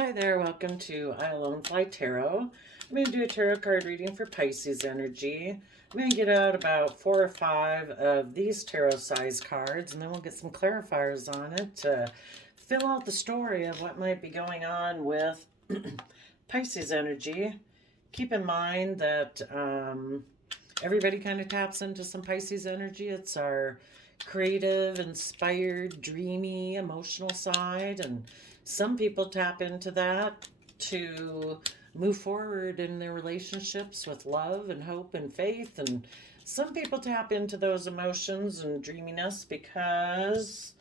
Hi there, welcome to I Alone Fly Tarot. I'm going to do a tarot card reading for Pisces energy. I'm going to get out about 4 or 5 of these tarot size cards, and then we'll get some clarifiers on it to fill out the story of what might be going on with Pisces energy. Keep in mind that everybody kind of taps into some Pisces energy. It's our creative, inspired, dreamy, emotional side, and some people tap into that to move forward in their relationships with love and hope and faith. And some people tap into those emotions and dreaminess because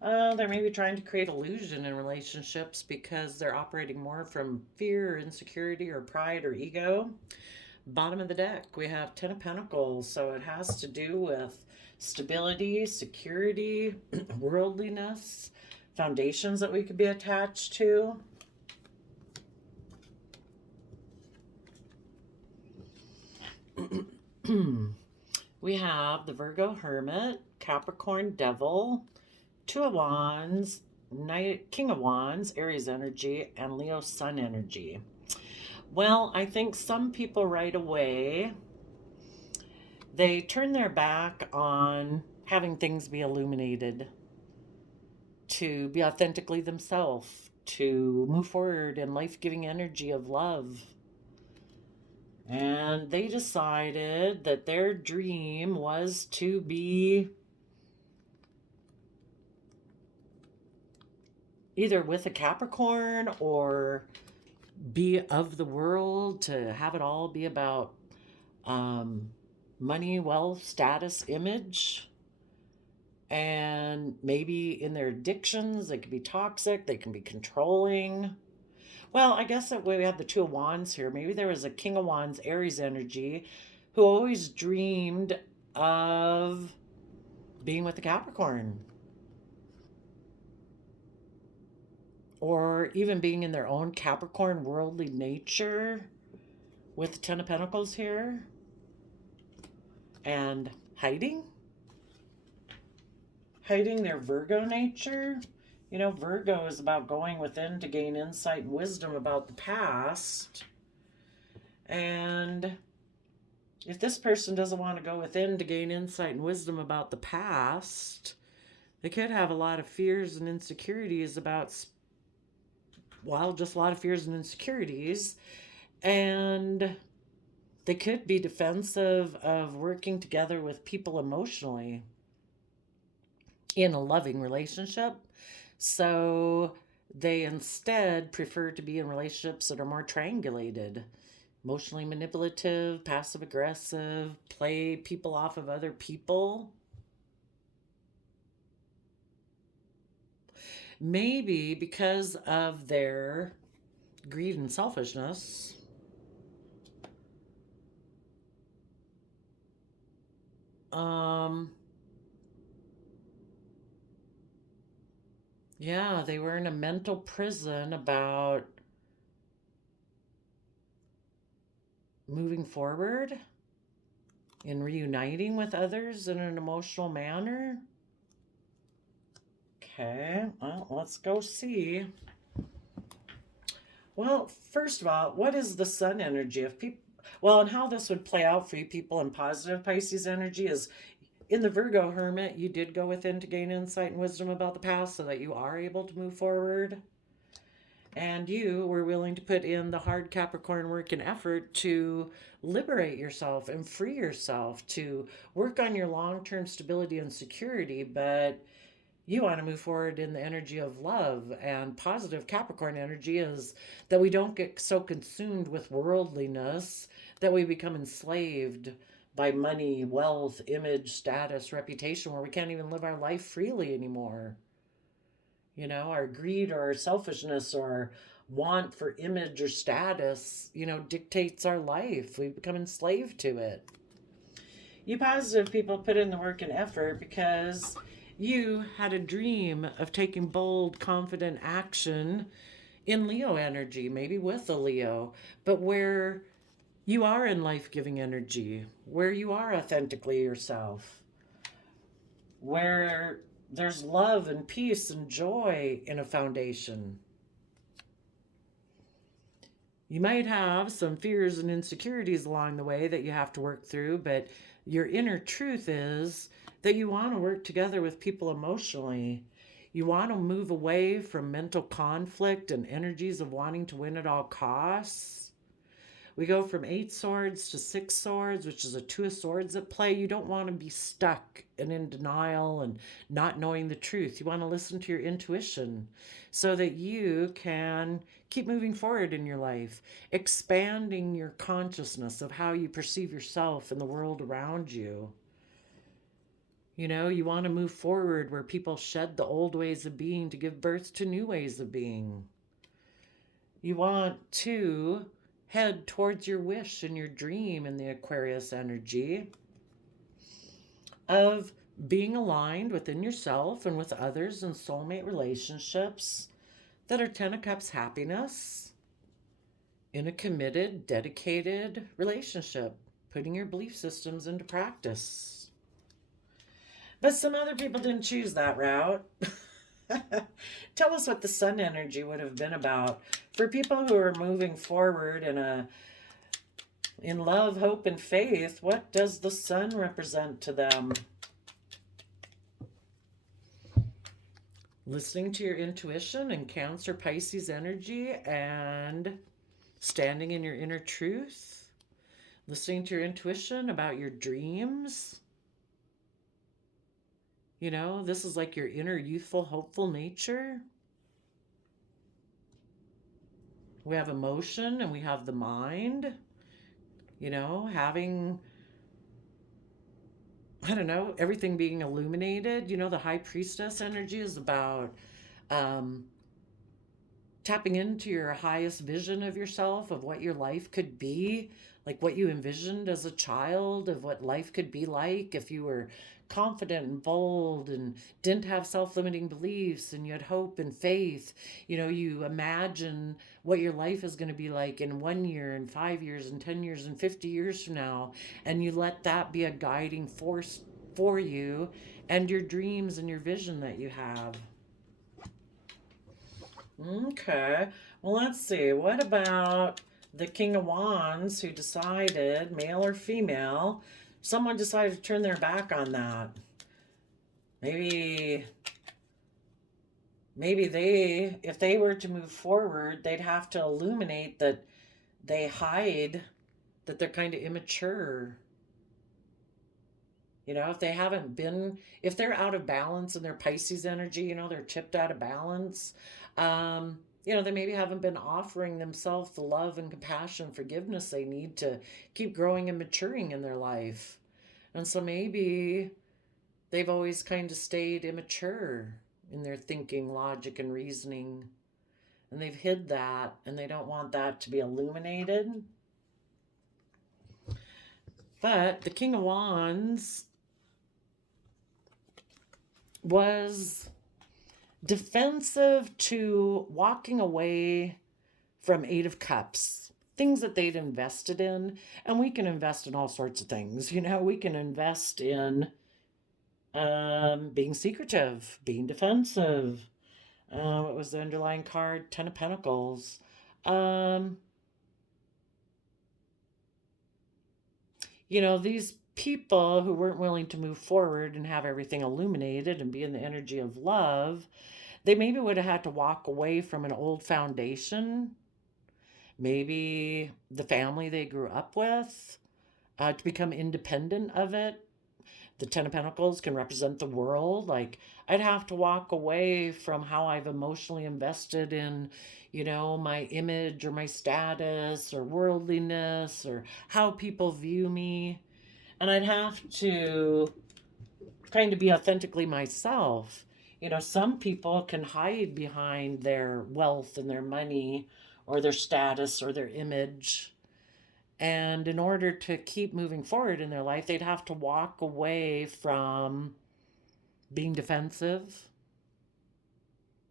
they're maybe trying to create illusion in relationships because they're operating more from fear or insecurity or pride or ego. Bottom of the deck, we have 10 of Pentacles, so it has to do with stability, security, worldliness, foundations that we could be attached to. We have the Virgo Hermit, Capricorn Devil, Two of Wands, King of Wands, Aries energy, and Leo Sun energy. Well, I think some people right away, they turn their back on having things be illuminated, to be authentically themselves, to move forward in life-giving energy of love. And they decided that their dream was to be either with a Capricorn or be of the world, to have it all be about money, wealth, status, image. And maybe in their addictions, they can be toxic, they can be controlling. Well, I guess that way we have the Two of Wands here. Maybe there was a King of Wands, Aries energy, who always dreamed of being with the Capricorn. Or even being in their own Capricorn worldly nature with the Ten of Pentacles here. And hiding their Virgo nature. You know, Virgo is about going within to gain insight and wisdom about the past. And if this person doesn't want to go within to gain insight and wisdom about the past, they could have a lot of fears and insecurities about, well, just a lot of fears and insecurities. And they could be defensive of working together with people emotionally in a loving relationship. So they instead prefer to be in relationships that are more triangulated, emotionally manipulative, passive aggressive, play people off of other people. Maybe because of their greed and selfishness, yeah, they were in a mental prison about moving forward and reuniting with others in an emotional manner. Okay, well, let's go see. Well, first of all, what is the Sun energy of people? Well, and how this would play out for you people in positive Pisces energy is, in the Virgo Hermit, you did go within to gain insight and wisdom about the past so that you are able to move forward. And you were willing to put in the hard Capricorn work and effort to liberate yourself and free yourself, to work on your long-term stability and security, but you want to move forward in the energy of love. And positive Capricorn energy is that we don't get so consumed with worldliness that we become enslaved by money, wealth, image, status, reputation, where we can't even live our life freely anymore. You know, our greed or our selfishness or want for image or status, you know, dictates our life. We become enslaved to it. You positive people put in the work and effort because you had a dream of taking bold, confident action in Leo energy, maybe with a Leo, but where you are in life-giving energy, where you are authentically yourself, where there's love and peace and joy in a foundation. You might have some fears and insecurities along the way that you have to work through, but your inner truth is that you want to work together with people emotionally. You want to move away from mental conflict and energies of wanting to win at all costs. We go from 8 swords to 6 swords, which is a 2 of swords at play. You don't want to be stuck and in denial and not knowing the truth. You want to listen to your intuition so that you can keep moving forward in your life, expanding your consciousness of how you perceive yourself and the world around you. You know, you want to move forward where people shed the old ways of being to give birth to new ways of being. You want to head towards your wish and your dream in the Aquarius energy of being aligned within yourself and with others in soulmate relationships that are 10 of Cups happiness in a committed, dedicated relationship, putting your belief systems into practice. But some other people didn't choose that route. Tell us what the sun energy would have been about for people who are moving forward in love, hope, and faith. What does the sun represent to them? Listening to your intuition and Cancer Pisces energy and standing in your inner truth. Listening to your intuition about your dreams. You know, this is like your inner youthful, hopeful nature. We have emotion and we have the mind. You know, having, I don't know, everything being illuminated. You know, the High Priestess energy is about tapping into your highest vision of yourself, of what your life could be, like what you envisioned as a child, of what life could be like if you were confident and bold and didn't have self-limiting beliefs and you had hope and faith. You know, you imagine what your life is going to be like in 1 year and 5 years and 10 years and 50 years from now, and you let that be a guiding force for you and your dreams and your vision that you have. Okay, well, let's see. What about the King of Wands who decided, male or female, someone decided to turn their back on that? Maybe they, if they were to move forward, they'd have to illuminate that they hide that they're kind of immature. You know, if they haven't been, if they're out of balance in their Pisces energy, you know, they're tipped out of balance. You know, they maybe haven't been offering themselves the love and compassion, forgiveness they need to keep growing and maturing in their life. And so maybe they've always kind of stayed immature in their thinking, logic, and reasoning. And they've hid that, and they don't want that to be illuminated. But the King of Wands was defensive to walking away from 8 of Cups, things that they'd invested in. And we can invest in all sorts of things. You know, we can invest in being secretive, being defensive. What was the underlying card? 10 of Pentacles. You know, these people who weren't willing to move forward and have everything illuminated and be in the energy of love, they maybe would have had to walk away from an old foundation, maybe the family they grew up with, to become independent of it. The 10 of Pentacles can represent the world. Like, I'd have to walk away from how I've emotionally invested in, you know, my image or my status or worldliness or how people view me. And I'd have to kind of be authentically myself. You know, some people can hide behind their wealth and their money or their status or their image. And in order to keep moving forward in their life, they'd have to walk away from being defensive.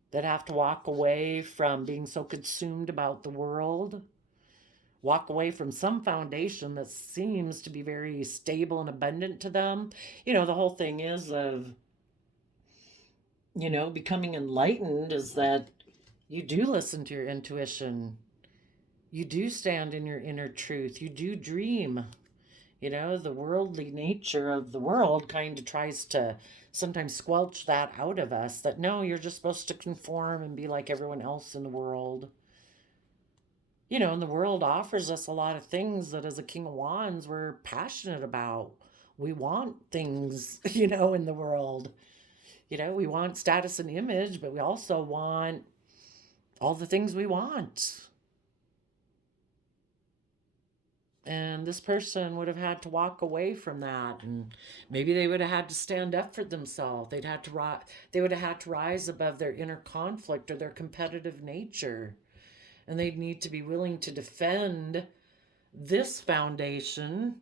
They'd have to walk away from being so consumed about the world. Walk away from some foundation that seems to be very stable and abundant to them. You know, the whole thing is of, you know, becoming enlightened is that you do listen to your intuition. You do stand in your inner truth. You do dream. You know, the worldly nature of the world kind of tries to sometimes squelch that out of us, that no, you're just supposed to conform and be like everyone else in the world. You know, and the world offers us a lot of things that as a King of Wands, we're passionate about. We want things, you know, in the world. You know, we want status and image, but we also want all the things we want. And this person would have had to walk away from that, and maybe they would have had to stand up for themselves. They would have had to rise above their inner conflict or their competitive nature, and they'd need to be willing to defend this foundation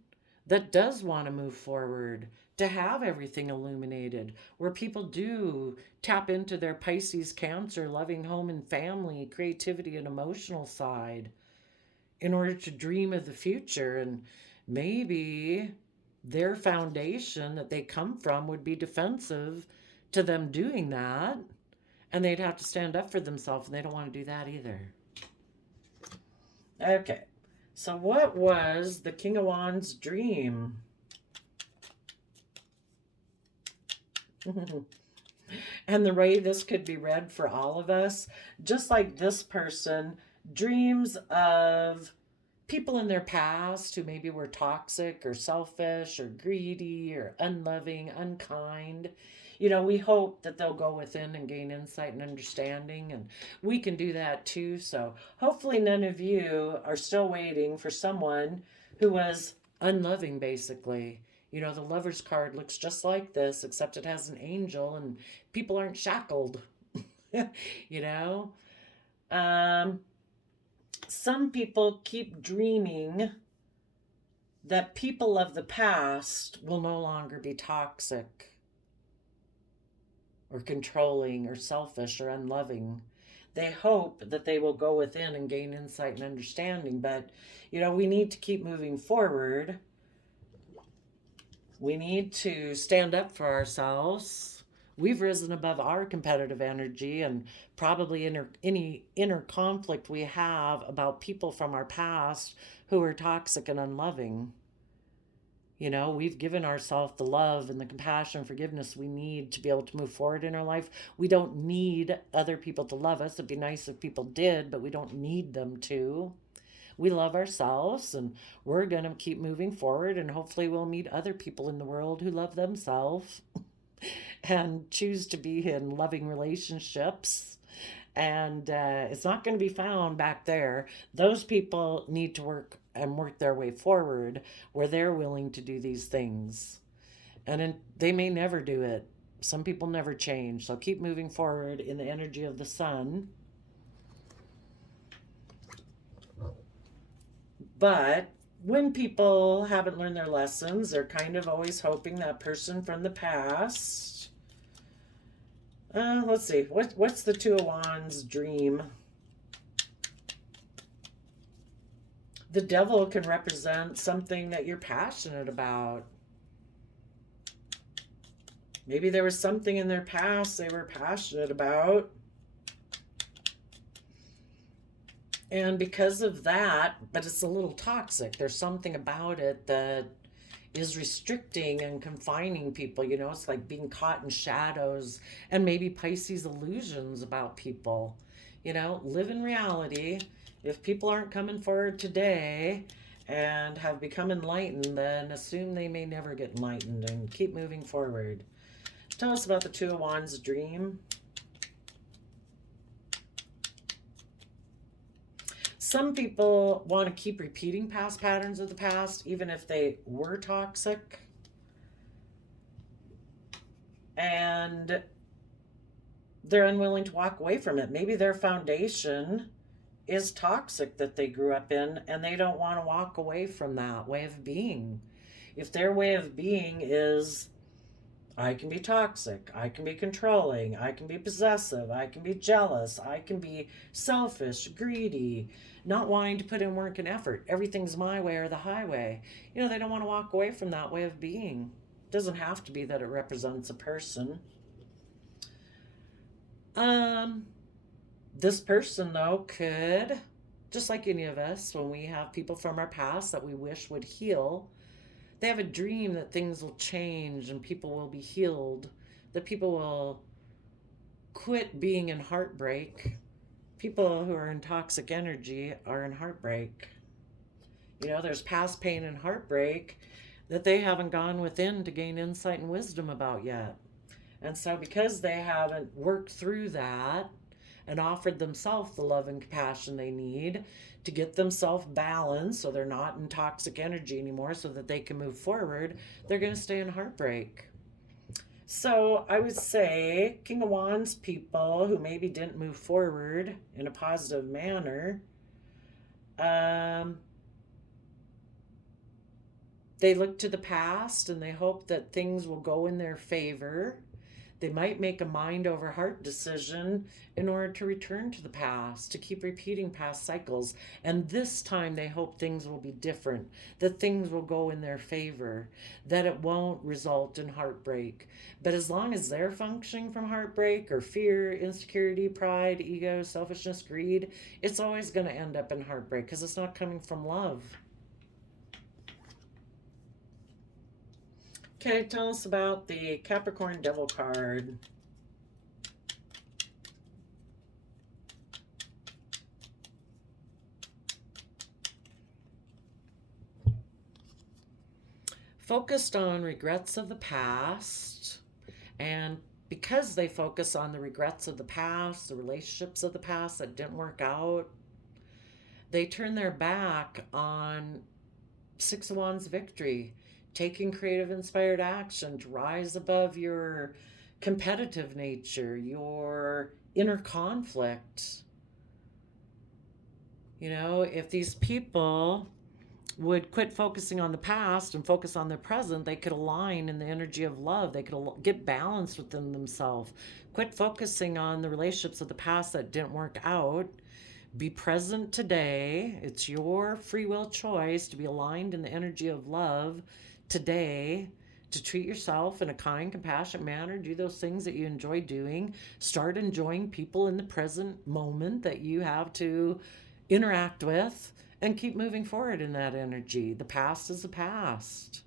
that does want to move forward, to have everything illuminated, where people do tap into their Pisces, Cancer, loving home and family, creativity, and emotional side in order to dream of the future. And maybe their foundation that they come from would be defensive to them doing that, and they'd have to stand up for themselves, and they don't want to do that either. Okay, so what was the King of Wands' dream? And the way this could be read for all of us, just like this person dreams of people in their past who maybe were toxic or selfish or greedy or unloving, unkind. You know, we hope that they'll go within and gain insight and understanding, and we can do that too. So hopefully none of you are still waiting for someone who was unloving, basically. You know, the Lover's card looks just like this, except it has an angel and people aren't shackled. You know? Some people keep dreaming that people of the past will no longer be toxic or controlling or selfish or unloving. They hope that they will go within and gain insight and understanding, but, you know, we need to keep moving forward. We need to stand up for ourselves. We've risen above our competitive energy and probably any inner conflict we have about people from our past who are toxic and unloving. You know, we've given ourselves the love and the compassion and forgiveness we need to be able to move forward in our life. We don't need other people to love us. It'd be nice if people did, but we don't need them to. We love ourselves, and we're going to keep moving forward, and hopefully we'll meet other people in the world who love themselves and choose to be in loving relationships. And it's not going to be found back there. Those people need to work their way forward where they're willing to do these things. And they may never do it. Some people never change. So keep moving forward in the energy of the sun. But when people haven't learned their lessons, they're kind of always hoping that person from the past. Let's see. What's the Two of Wands dream? The Devil can represent something that you're passionate about. Maybe there was something in their past they were passionate about. And because of that, but it's a little toxic. There's something about it that is restricting and confining people. You know, it's like being caught in shadows and maybe Pisces illusions about people. You know, live in reality. If people aren't coming forward today and have become enlightened, then assume they may never get enlightened and keep moving forward. Tell us about the Two of Wands dream. Some people want to keep repeating past patterns of the past, even if they were toxic. And they're unwilling to walk away from it. Maybe their foundation is toxic that they grew up in, and they don't want to walk away from that way of being. If their way of being is, I can be toxic, I can be controlling, I can be possessive, I can be jealous, I can be selfish, greedy, not wanting to put in work and effort. Everything's my way or the highway. You know, they don't want to walk away from that way of being. It doesn't have to be that it represents a person. This person, though, could Just like any of us, when we have people from our past that we wish would heal, they have a dream that things will change and people will be healed, that people will quit being in heartbreak. People who are in toxic energy are in heartbreak. There's past pain and heartbreak that they haven't gone within to gain insight and wisdom about yet. And so, because they haven't worked through that and offered themselves the love and compassion they need to get themselves balanced so they're not in toxic energy anymore, so that they can move forward, they're going to stay in heartbreak. So I would say King of Wands people who maybe didn't move forward in a positive manner, they look to the past and they hope that things will go in their favor. They might make a mind over heart decision in order to return to the past, to keep repeating past cycles. And this time they hope things will be different, that things will go in their favor, that it won't result in heartbreak. But as long as they're functioning from heartbreak or fear, insecurity, pride, ego, selfishness, greed, it's always going to end up in heartbreak because it's not coming from love. Okay, tell us about the Capricorn Devil card. Focused on regrets of the past, and because they focus on the regrets of the past, the relationships of the past that didn't work out, they turn their back on Six of Wands victory, taking creative, inspired action to rise above your competitive nature, your inner conflict. If these people would quit focusing on the past and focus on their present, they could align in the energy of love. They could get balanced within themselves. Quit focusing on the relationships of the past that didn't work out. Be present today. It's your free will choice to be aligned in the energy of love today, to treat yourself in a kind, compassionate manner. Do those things that you enjoy doing. Start enjoying people in the present moment that you have to interact with, and keep moving forward in that energy. The past is the past.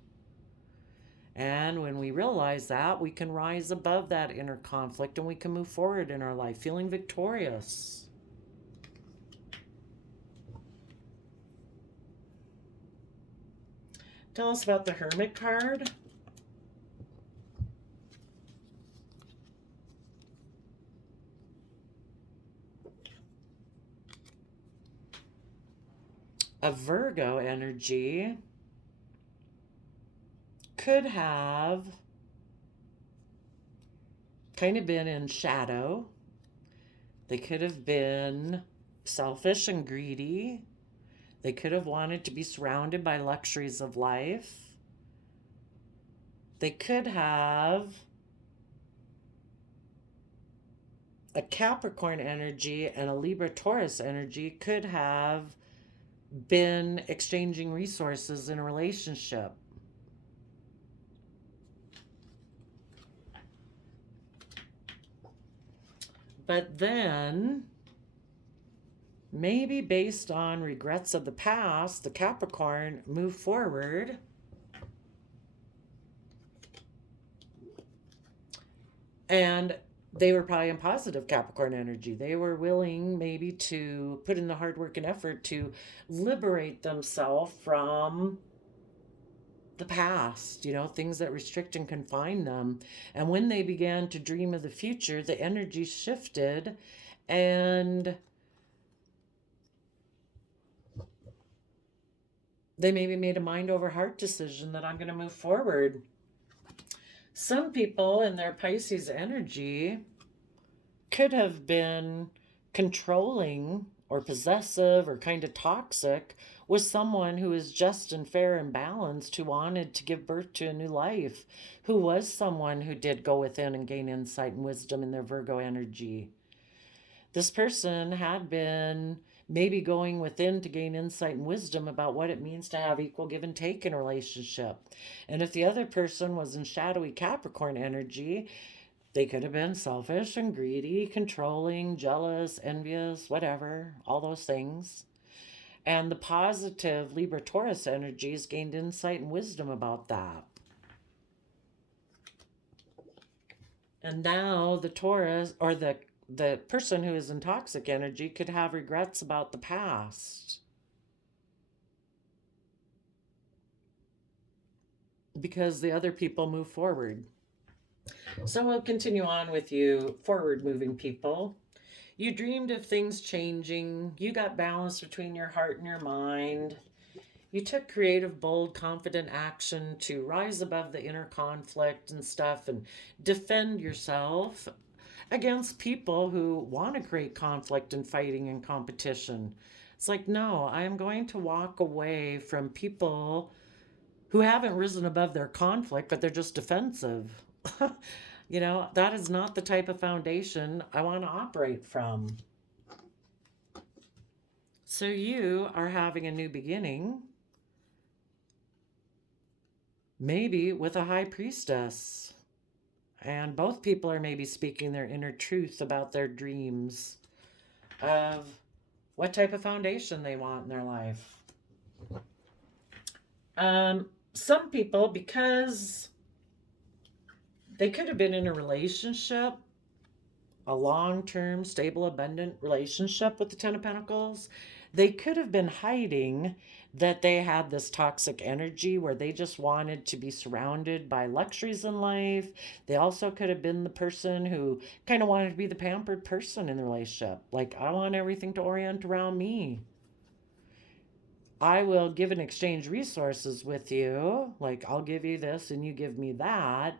And when we realize that, we can rise above that inner conflict and we can move forward in our life feeling victorious. Tell us about the Hermit card. A Virgo energy could have kind of been in shadow. They could have been selfish and greedy. They could have wanted to be surrounded by luxuries of life. They could have a Capricorn energy, and a Libra Taurus energy could have been exchanging resources in a relationship. But then, maybe based on regrets of the past, the Capricorn moved forward and they were probably in positive Capricorn energy. They were willing maybe to put in the hard work and effort to liberate themselves from the past, things that restrict and confine them. And when they began to dream of the future, the energy shifted and they maybe made a mind over heart decision that I'm going to move forward. Some people in their Pisces energy could have been controlling or possessive or kind of toxic with someone who is just and fair and balanced, who wanted to give birth to a new life, who was someone who did go within and gain insight and wisdom in their Virgo energy. This person had been maybe going within to gain insight and wisdom about what it means to have equal give and take in a relationship. And if the other person was in shadowy Capricorn energy, they could have been selfish and greedy, controlling, jealous, envious, whatever, all those things. And the positive Libra Taurus energies gained insight and wisdom about that. And now the Taurus, or the person who is in toxic energy, could have regrets about the past. Because the other people move forward. So we'll continue on with you, forward moving people. You dreamed of things changing. You got balance between your heart and your mind. You took creative, bold, confident action to rise above the inner conflict and stuff and defend yourself against people who want to create conflict and fighting and competition. It's like, no, I'm going to walk away from people who haven't risen above their conflict, but they're just defensive. You know, that is not the type of foundation I want to operate from. So you are having a new beginning, maybe with a high priestess. And both people are maybe speaking their inner truth about their dreams of what type of foundation they want in their life. Some people, because they could have been in a relationship, a long-term, stable, abundant relationship with the Ten of Pentacles, they could have been hiding that they had this toxic energy where they just wanted to be surrounded by luxuries in life. They also could have been the person who kind of wanted to be the pampered person in the relationship. Like, I want everything to orient around me. I will give and exchange resources with you. Like, I'll give you this and you give me that.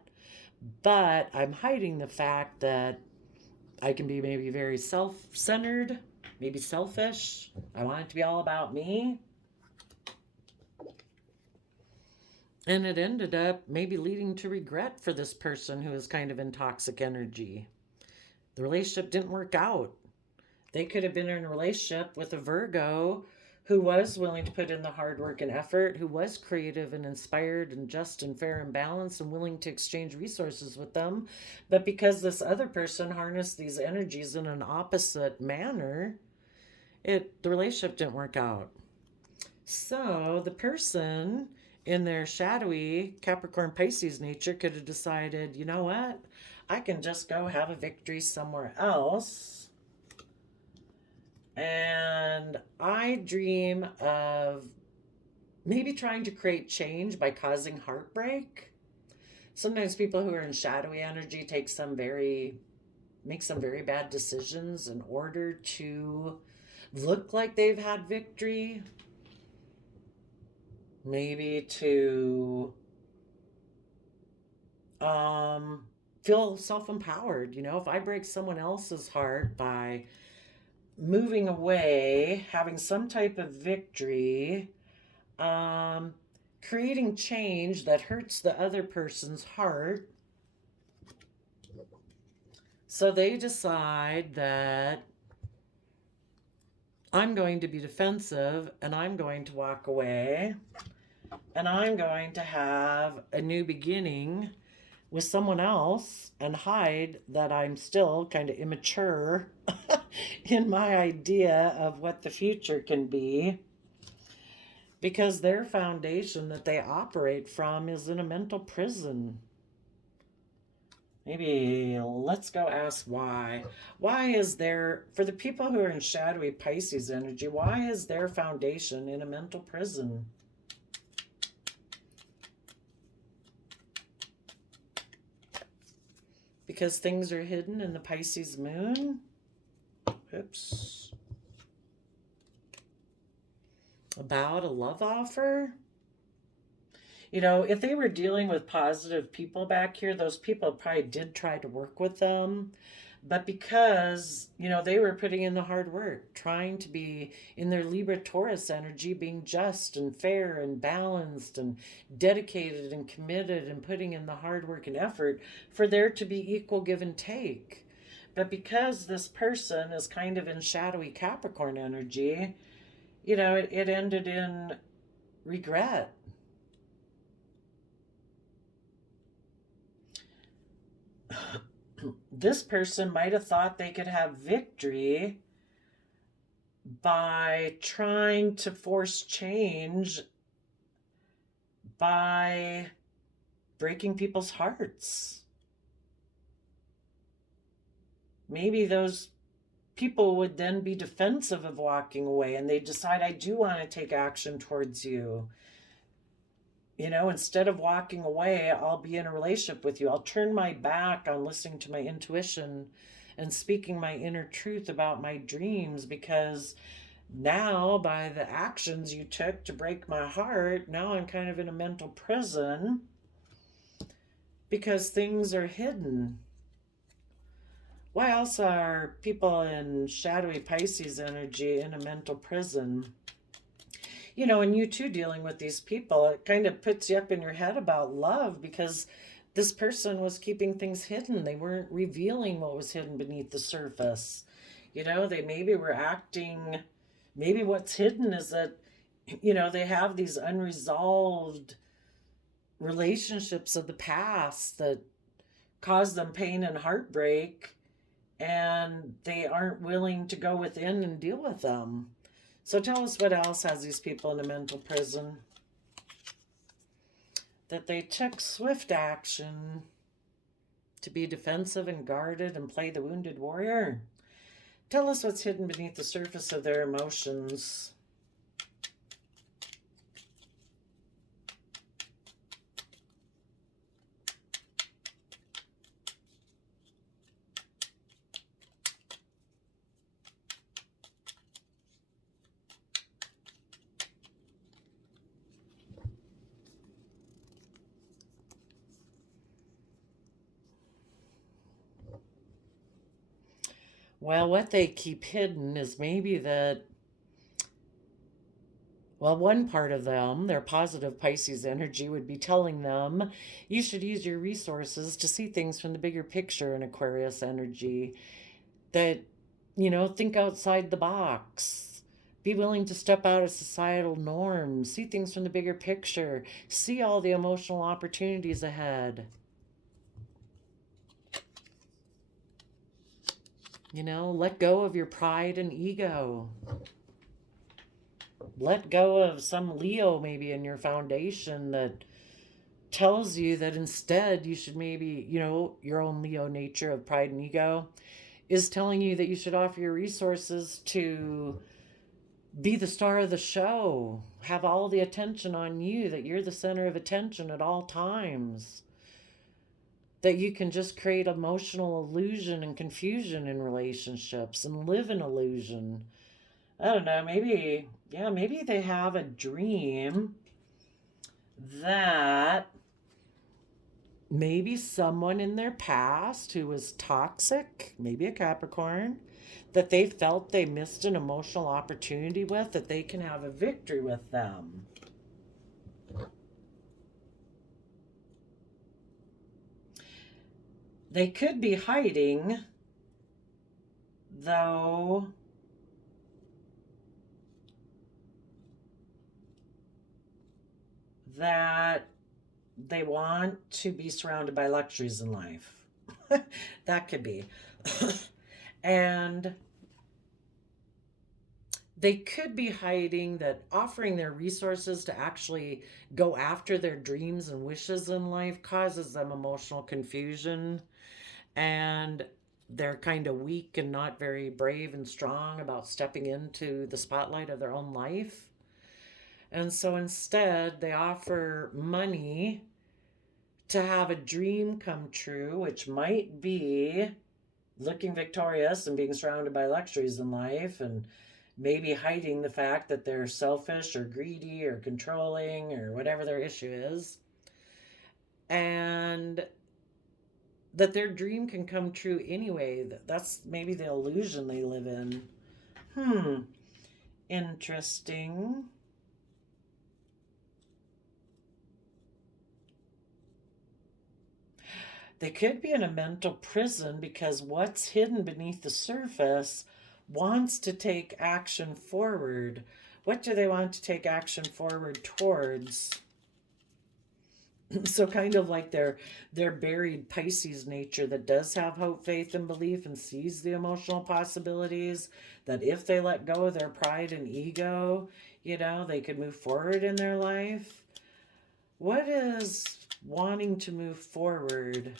But I'm hiding the fact that I can be maybe very self-centered, maybe selfish. I want it to be all about me. And it ended up maybe leading to regret for this person who is kind of in toxic energy. The relationship didn't work out. They could have been in a relationship with a Virgo who was willing to put in the hard work and effort, who was creative and inspired and just and fair and balanced and willing to exchange resources with them. But because this other person harnessed these energies in an opposite manner, the relationship didn't work out. So the person in their shadowy Capricorn Pisces nature could have decided, you know what? I can just go have a victory somewhere else. And I dream of maybe trying to create change by causing heartbreak. Sometimes people who are in shadowy energy make some very bad decisions in order to look like they've had victory. Maybe to feel self-empowered. You know, if I break someone else's heart by moving away, having some type of victory, creating change that hurts the other person's heart. So they decide that I'm going to be defensive and I'm going to walk away and I'm going to have a new beginning with someone else and hide that I'm still kind of immature in my idea of what the future can be, because their foundation that they operate from is in a mental prison. Maybe let's go ask why. Why is there, for the people who are in shadowy Pisces energy, why is their foundation in a mental prison? Because things are hidden in the Pisces moon? Oops. About a love offer? You know, if they were dealing with positive people back here, those people probably did try to work with them. But because, you know, they were putting in the hard work, trying to be in their Libra Taurus energy, being just and fair and balanced and dedicated and committed and putting in the hard work and effort for there to be equal give and take. But because this person is kind of in shadowy Capricorn energy, you know, it ended in regret. This person might have thought they could have victory by trying to force change by breaking people's hearts. Maybe those people would then be defensive of walking away, and they decide, I do want to take action towards you. You know, instead of walking away, I'll be in a relationship with you. I'll turn my back on listening to my intuition and speaking my inner truth about my dreams, because now, by the actions you took to break my heart, now I'm kind of in a mental prison because things are hidden. Why else are people in shadowy Pisces energy in a mental prison? You know, and you too dealing with these people, it kind of puts you up in your head about love, because this person was keeping things hidden. They weren't revealing what was hidden beneath the surface. You know, they maybe were acting, maybe what's hidden is that, you know, they have these unresolved relationships of the past that caused them pain and heartbreak, and they aren't willing to go within and deal with them. So tell us what else has these people in a mental prison. That they took swift action to be defensive and guarded and play the wounded warrior. Tell us what's hidden beneath the surface of their emotions. Well, what they keep hidden is maybe that, well, one part of them, their positive Pisces energy, would be telling them you should use your resources to see things from the bigger picture in Aquarius energy. That, you know, think outside the box. Be willing to step out of societal norms. See things from the bigger picture. See all the emotional opportunities ahead. You know, let go of your pride and ego. Let go of some Leo maybe in your foundation that tells you that instead you should maybe, you know, your own Leo nature of pride and ego is telling you that you should offer your resources to be the star of the show, have all the attention on you, that you're the center of attention at all times, that you can just create emotional illusion and confusion in relationships and live in illusion. I don't know, maybe, yeah, maybe they have a dream that maybe someone in their past who was toxic, maybe a Capricorn, that they felt they missed an emotional opportunity with, that they can have a victory with them. They could be hiding, though, that they want to be surrounded by luxuries in life. That could be. And they could be hiding that offering their resources to actually go after their dreams and wishes in life causes them emotional confusion, and they're kind of weak and not very brave and strong about stepping into the spotlight of their own life. And so instead, they offer money to have a dream come true, which might be looking victorious and being surrounded by luxuries in life, and maybe hiding the fact that they're selfish or greedy or controlling or whatever their issue is. And that their dream can come true anyway. That's maybe the illusion they live in. Interesting. They could be in a mental prison because what's hidden beneath the surface wants to take action forward. What do they want to take action forward towards? So kind of like their buried Pisces nature that does have hope, faith, and belief and sees the emotional possibilities, that if they let go of their pride and ego, they could move forward in their life. What is wanting to move forward?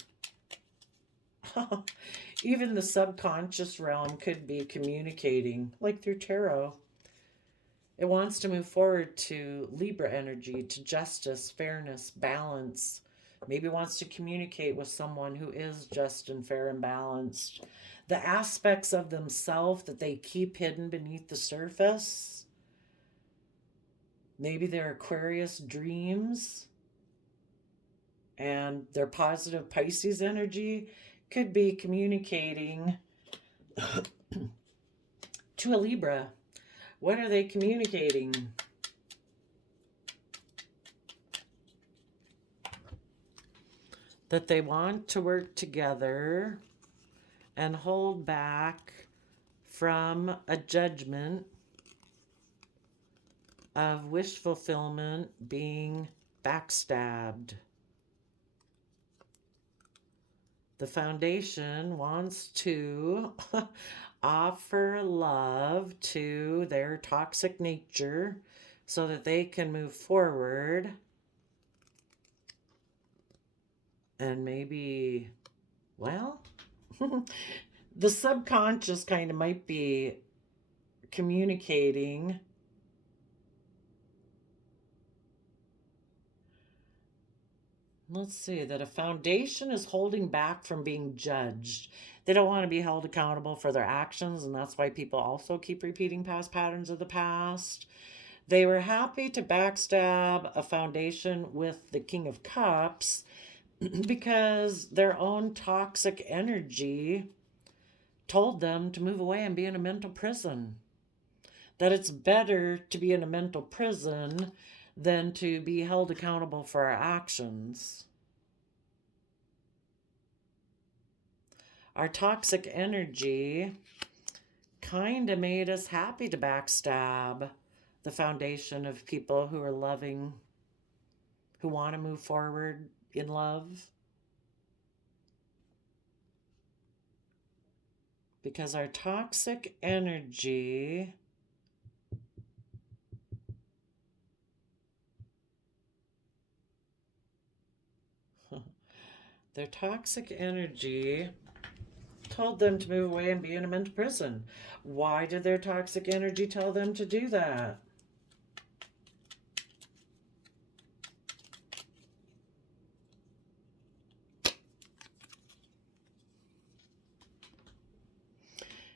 Even the subconscious realm could be communicating, like through tarot. It wants to move forward to Libra energy, to justice, fairness, balance. Maybe wants to communicate with someone who is just and fair and balanced. The aspects of themselves that they keep hidden beneath the surface. Maybe their Aquarius dreams and their positive Pisces energy could be communicating to a Libra. What are they communicating? That they want to work together and hold back from a judgment of wish fulfillment being backstabbed. The foundation wants to offer love to their toxic nature so that they can move forward and maybe, well, the subconscious kind of might be communicating that a foundation is holding back from being judged. They don't want to be held accountable for their actions, and that's why people also keep repeating past patterns of the past. They were happy to backstab a foundation with the King of Cups because their own toxic energy told them to move away and be in a mental prison. That it's better to be in a mental prison than to be held accountable for our actions. Our toxic energy kind of made us happy to backstab the foundation of people who are loving, who want to move forward in love. Because our toxic energy their toxic energy told them to move away and be in a mental prison. Why did their toxic energy tell them to do that?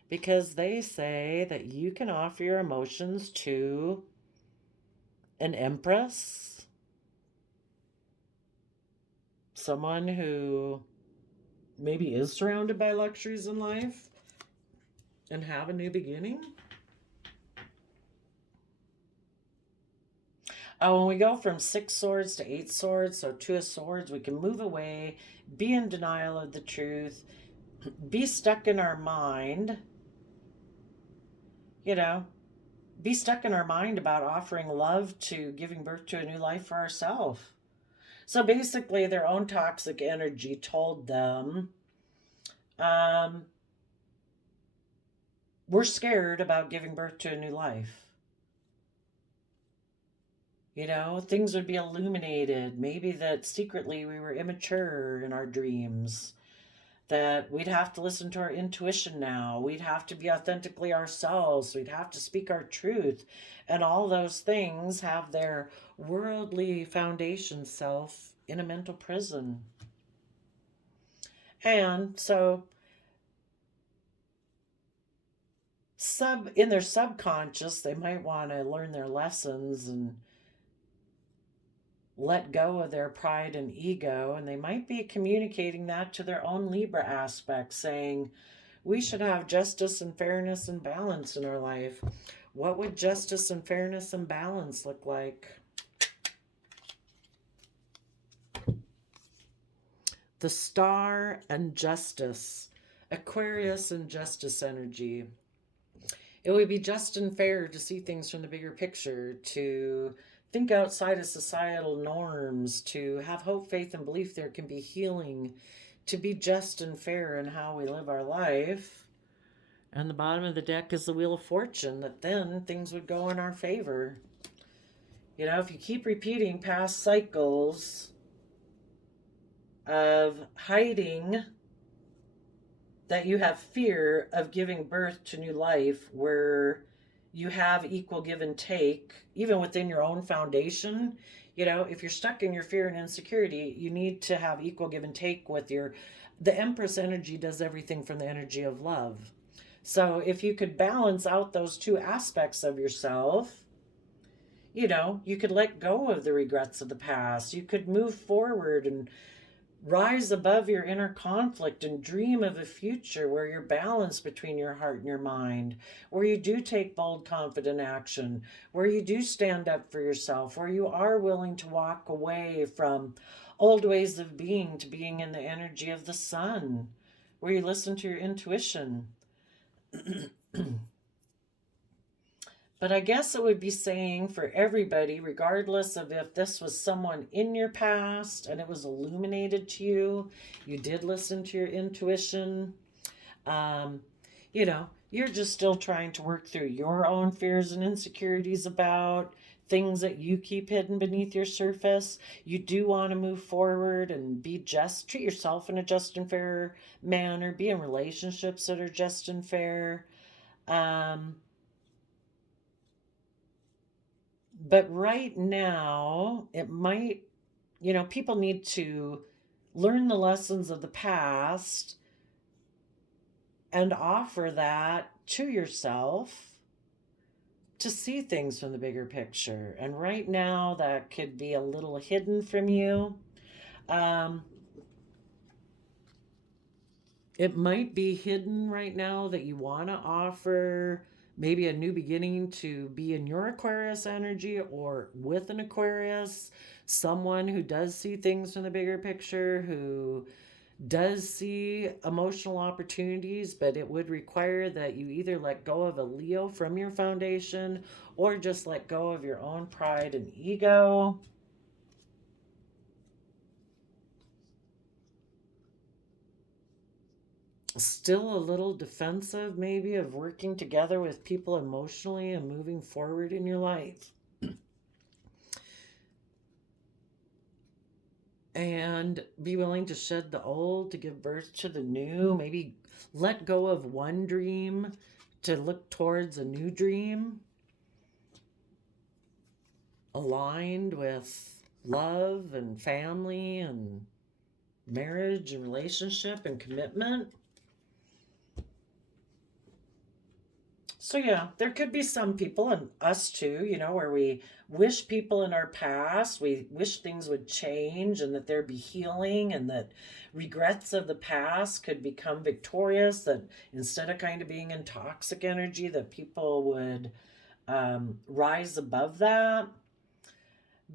Because they say that you can offer your emotions to an empress, someone who maybe is surrounded by luxuries in life and have a new beginning. When we go from 6 swords to 8 swords, so 2 of swords, we can move away, be in denial of the truth, be stuck in our mind, be stuck in our mind about offering love to giving birth to a new life for ourselves. So basically, their own toxic energy told them, we're scared about giving birth to a new life. Things would be illuminated. Maybe that secretly we were immature in our dreams. That we'd have to listen to our intuition now. We'd have to be authentically ourselves. We'd have to speak our truth. And all those things have their worldly foundation self in a mental prison. And so in their subconscious, they might want to learn their lessons and let go of their pride and ego, and they might be communicating that to their own Libra aspect, saying, we should have justice and fairness and balance in our life. What would justice and fairness and balance look like? The Star and Justice, Aquarius and Justice energy. It would be just and fair to see things from the bigger picture, to think outside of societal norms, to have hope, faith, and belief there can be healing, to be just and fair in how we live our life. And the bottom of the deck is the Wheel of Fortune, that then things would go in our favor. You know, if you keep repeating past cycles of hiding that you have fear of giving birth to new life, where you have equal give and take, even within your own foundation. You know, if you're stuck in your fear and insecurity, you need to have equal give and take with your. The Empress energy does everything from the energy of love. So if you could balance out those two aspects of yourself, you know, you could let go of the regrets of the past. You could move forward and rise above your inner conflict and dream of a future where you're balanced between your heart and your mind, where you do take bold, confident action, where you do stand up for yourself, where you are willing to walk away from old ways of being to being in the energy of the sun, where you listen to your intuition. But I guess it would be saying for everybody, regardless of if this was someone in your past and it was illuminated to you, you did listen to your intuition, you know, you're just still trying to work through your own fears and insecurities about things that you keep hidden beneath your surface. You do want to move forward and be just, treat yourself in a just and fair manner, be in relationships that are just and fair. But right now, it might, you know, people need to learn the lessons of the past and offer that to yourself to see things from the bigger picture. And right now, that could be a little hidden from you. It might be hidden right now that you want to offer maybe a new beginning to be in your Aquarius energy or with an Aquarius, someone who does see things from the bigger picture, who does see emotional opportunities, but it would require that you either let go of a Leo from your foundation or just let go of your own pride and ego. Still a little defensive, maybe, of working together with people emotionally and moving forward in your life. And be willing to shed the old to give birth to the new. Maybe let go of one dream to look towards a new dream aligned with love and family and marriage and relationship and commitment. So yeah, there could be some people, and us too, you know, where we wish people in our past, we wish things would change and that there be healing and that regrets of the past could become victorious, that instead of kind of being in toxic energy, that people would rise above that.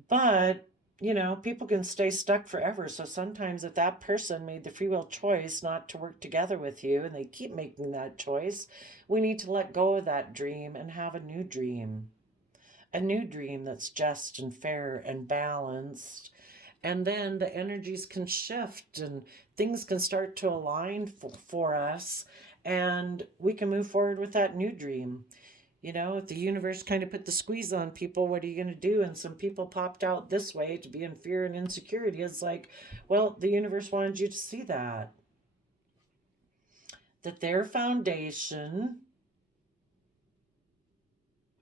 But you know, people can stay stuck forever. So sometimes if that person made the free will choice not to work together with you and they keep making that choice, we need to let go of that dream and have a new dream. A new dream that's just and fair and balanced. And then the energies can shift and things can start to align for us, and we can move forward with that new dream. You know, if the universe kind of put the squeeze on people, what are you going to do? And some people popped out this way to be in fear and insecurity. It's like, well, the universe wanted you to see that. That their foundation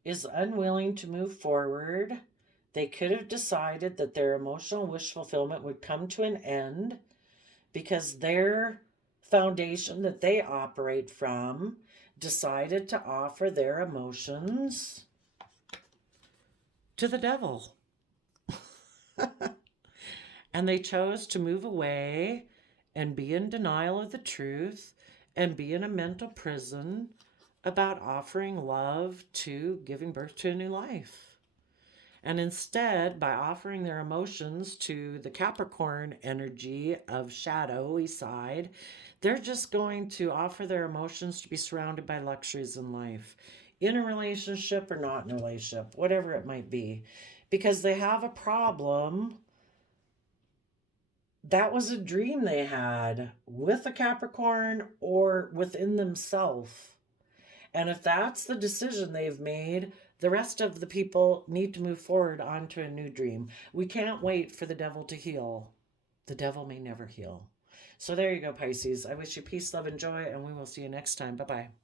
is unwilling to move forward. They could have decided that their emotional wish fulfillment would come to an end because their foundation that they operate from decided to offer their emotions to the devil. And they chose to move away and be in denial of the truth and be in a mental prison about offering love to giving birth to a new life. And instead, by offering their emotions to the Capricorn energy of shadowy side, they're just going to offer their emotions to be surrounded by luxuries in life. in a relationship or not in a relationship, whatever it might be, because they have a problem. That was a dream they had with a Capricorn or within themselves. And if that's the decision they've made, the rest of the people need to move forward onto a new dream. We can't wait for the devil to heal. The devil may never heal. So there you go, Pisces. I wish you peace, love, and joy, and we will see you next time. Bye-bye.